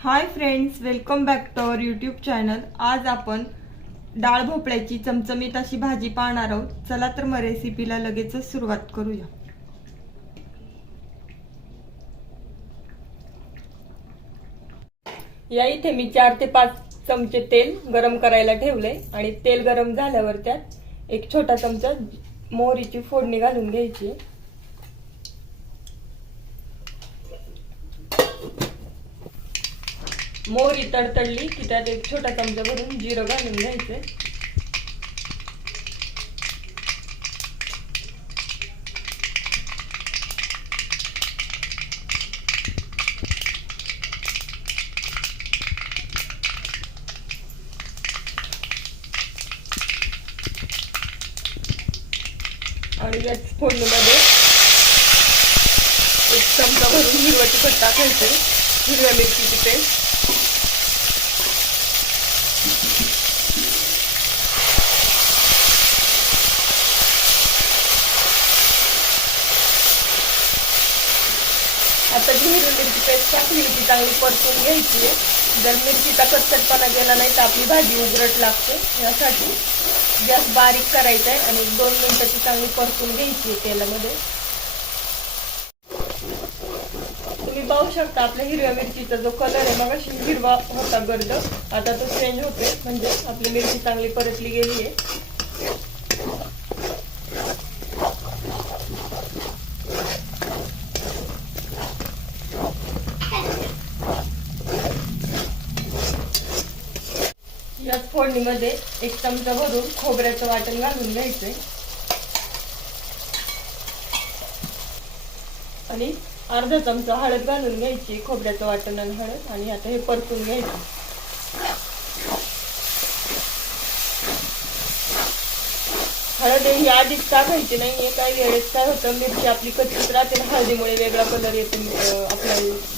Hi friends welcome back to our YouTube channel आज आपण डाळ भोपळ्याची चमचमीत अशी भाजी पाहणार आहोत. चला तर मग रेसिपीला लगेचच सुरुवात करूया. या इथे मी चार ते पाच चमचे तेल गरम करायला ठेवले आणि तेल गरम झाल्यावर त्यात एक छोटा चमचा मोहरीची फोडणी घालून घ्यायची मोहरी तडतडली की त्यात एक छोटा चमचा भरून जिरं घालून घ्यायचे. आणि याच फोडणीमध्ये एक चमचा भरून हिरवा तिखट टाकायचं. हिरव्या मिरचीची पेस्ट. आता हिरवी मिरची पेस्ट टाकली ती चांगली परतून घ्यायची आहे. जर मिरचीचा कच्चटपणा गेला नाही तर आपली भाजी उजरट लागते. यासाठी गॅस बारीक करायचा आहे आणि दोन मिनिटाची ती चांगली परतून घ्यायची आहे तेलामध्ये. तुम्ही पाहू शकता आपल्या हिरव्या मिरचीचा जो कलर आहे मग अशी हिरवा होता गर्द आता तो चेंज होतोय म्हणजे आपली मिरची चांगली परतली गेली आहे. याच फोडणीमध्ये एक चमचा भरून खोबऱ्याचं वाटण घालून घ्यायचंय. आणि अर्धा चमचा हळद घालून घ्यायची खोबऱ्याचं वाटण आणि हळद आणि आता हे परतून घ्यायचं. हळद ही आधीच टाकायची नाहीये काही वेळेस काय होतं मिरची आपली कच्चीच राहते ना हळदीमुळे वेगळा कलर येतो आपल्या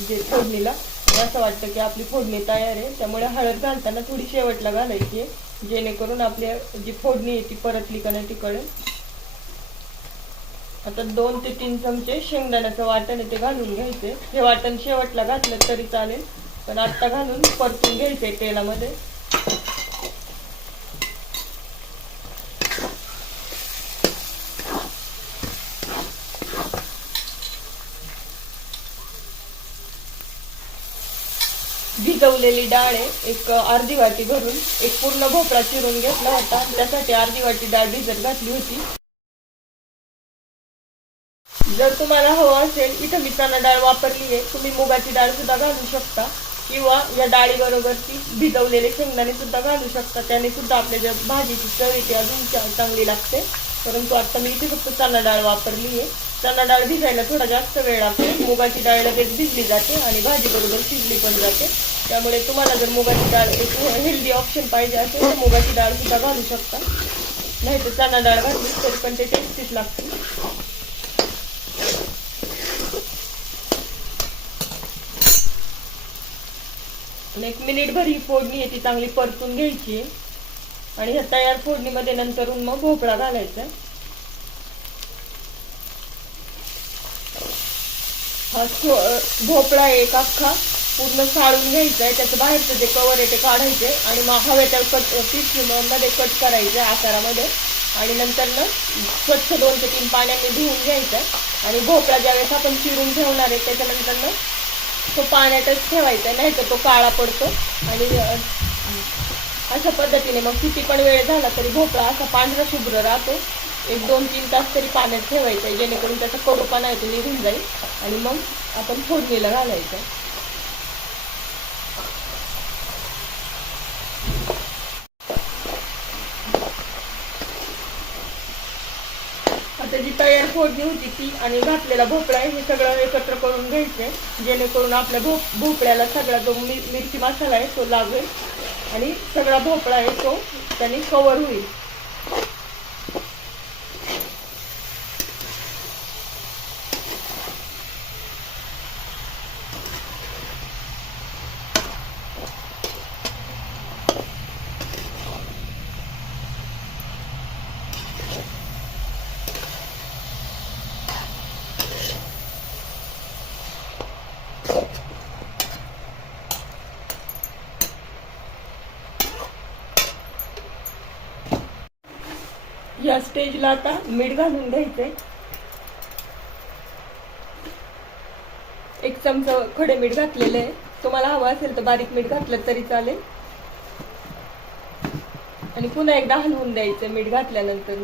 जे फोडणीला. असं वाटतं की आपली फोडणी तयार आहे. त्यामुळे हळद घालताना थोडी शेवटला घालायची आहे. जेणेकरून आपली जी फोडणी आहे ती परतली का नाही ती आता दोन ते तीन चमचे शेंगदाण्याचं वाटण आहे ते घालून घ्यायचे हे वाटण शेवटला घातलं तरी चालेल. पण आत्ता घालून परतून घ्यायचे तेलामध्ये. भिजवलेली डाळ आहे. एक अर्धी वाटी भरून एक पूर्ण भोपळा चिरून घेतला होता. त्यासाठी अर्धी वाटी डाळ भिजत घातली होती. जर तुम्हाला हवं असेल इथं मी चणा डाळ वापरली आहे. तुम्ही मुगाची डाळ सुद्धा घालू शकता. किंवा या डाळीबरोबर ती भिजवलेले शेंगदाणे सुद्धा घालू शकता. त्याने सुद्धा आपल्या ज्या भाजीची चव येते अजून चांगली लागते. परंतु आता मी इथे फक्त चणा डाळ वापरली आहे. चणा डाळ भिजायला थोडा जास्त वेळ लागतो. मुगाची डाळ लगेच भिजली जाते आणि भाजी बरोबर शिजली पण जाते. त्यामुळे तुम्हाला जर मुगाची डाळ एक हेल्दी ऑप्शन पाहिजे असेल तर मुगाची डाळ सुद्धा घालू शकता. नाही तर चणा डाळ घातली तरी पण ते टेस्टीच लागते. आणि एक मिनिटभर ही फोडणी आहे ती चांगली परतून घ्यायची आहे. आणि ह्या तयार फोडणीमध्ये नंतरून मग भोपळा घालायचा. भोपळा एक अख्खा. पूर्ण साळून घ्यायचा आहे. त्याचं बाहेरचं जे कवर आहे ते काढायचे. आणि मग हव्याच्या कट पीसमध्ये कट करायचे आकारामध्ये. आणि नंतर ना स्वच्छ दोन ते तीन पाण्याने धुवून घ्यायचं. आणि भोपळा ज्यावेळेस आपण चिरून ठेवणार आहे त्याच्यानंतर ना तो पाण्यातच ठेवायचा. नाही तर तो काळा पडतो. आणि अशा पद्धतीने मग किती पण वेळ झाला तरी भोपळा असा पांढरा शुभ्र राहतो. एक दोन तीन तास तरी पाण्यात ठेवायचं आहे जेणेकरून त्याचा कडूपणा आहे निघून जाईल. आणि मग आपण फोडणीला घालायचं आता जी तयार फोडणी होती ती आणि घातलेला भोपळा आहे हे सगळं एकत्र करून घ्यायचंय जेणेकरून आपल्या भो भोपळ्याला सगळा जो मिरची मसाला आहे तो लागेल. आणि सगळा भोपळा आहे तो त्याने कवर होईल. या स्टेजला आता मीठ घालून घ्यायचंय. एक चमचा खडे मीठ घातलेलं आहे. तुम्हाला हवं असेल तर बारीक मीठ घातलं तरी चालेल. आणि पुन्हा एकदा हलवून द्यायचं मीठ घातल्यानंतर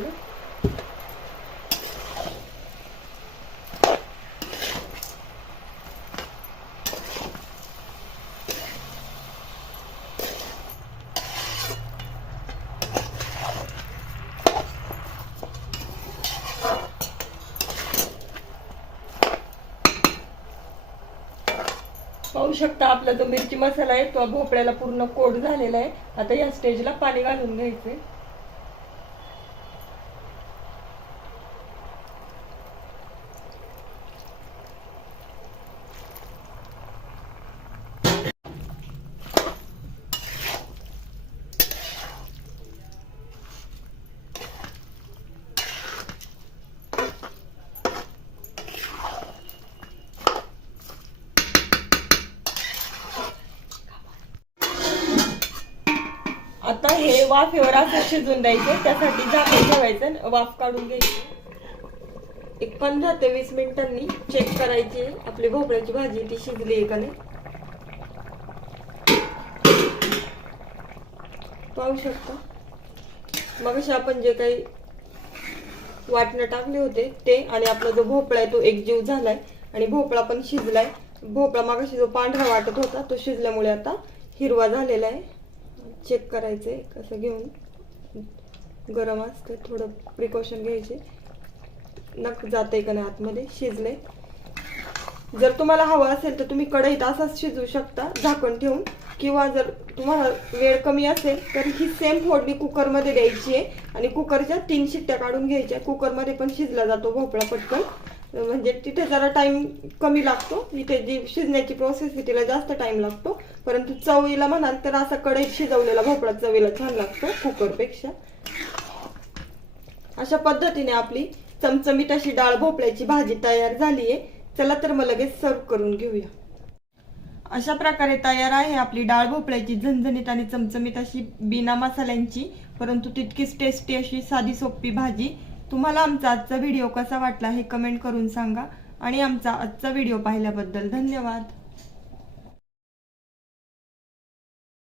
शकता. आपला जो मिरची मसाला आहे तो भोपळ्याला पूर्ण कोट झालेला आहे. आता या स्टेजला पाणी घालून घ्यायचंय आता हे वाफेवर असं शिजून द्यायचं त्यासाठी झाकण ठेवायचं आणि वाफ काढून घ्यायची. एक पंधरा ते वीस मिनिटांनी चेक करायची. आपली भोपळ्याची भाजी ती शिजली आहे का नाही. पाहू शकता. मग आपण जे काही वाटणं टाकले होते ते आणि आपला जो भोपळा आहे तो एकजीव झालाय आणि भोपळा पण शिजलाय. भोपळा मागाशी जो पांढरा वाटत होता तो शिजल्यामुळे आता हिरवा झालेला आहे. चेक करायचे कसं घेऊन गरम असतं थोडं प्रिकॉशन घ्यायचे. नक जाते का नाही आतमध्ये? शिजले जर तुम्हाला हवं असेल तर तुम्ही कढईत असाच शिजवू शकता झाकण ठेवून. किंवा जर तुम्हाला वेळ कमी असेल तर ही सेम फोडणी कुकरमध्ये द्यायची आहे. आणि कुकरच्या तीन शिट्ट्या काढून घ्यायच्या. कुकरमध्ये पण शिजला जातो भोपळा पटकन. म्हणजे तिथे जरा टाइम कमी लागतो. इथे जी शिजण्याची प्रोसेस आहे तिला जास्त टाइम लागतो. परंतु चवीला म्हणाल तर असा कढईत शिजवलेला भोपळा चवीला छान लागतो कुकरपेक्षा अशा पद्धतीने आपली चमचमीत अशी डाळ भोपळ्याची भाजी तयार झाली आहे चला तर मग लगेच सर्व करून घेऊया. अशा प्रकारे तयार आहे आपली डाळ भोपळ्याची झणझणीत आणि चमचमीत अशी बिना मसाल्यांची. परंतु तितकीच टेस्टी अशी साधी सोपी भाजी. तुम्हाला आमचा आजचा व्हिडिओ कसा वाटला हे कमेंट करून सांगा. आणि आमचा आजचा व्हिडिओ पाहिल्याबद्दल धन्यवाद.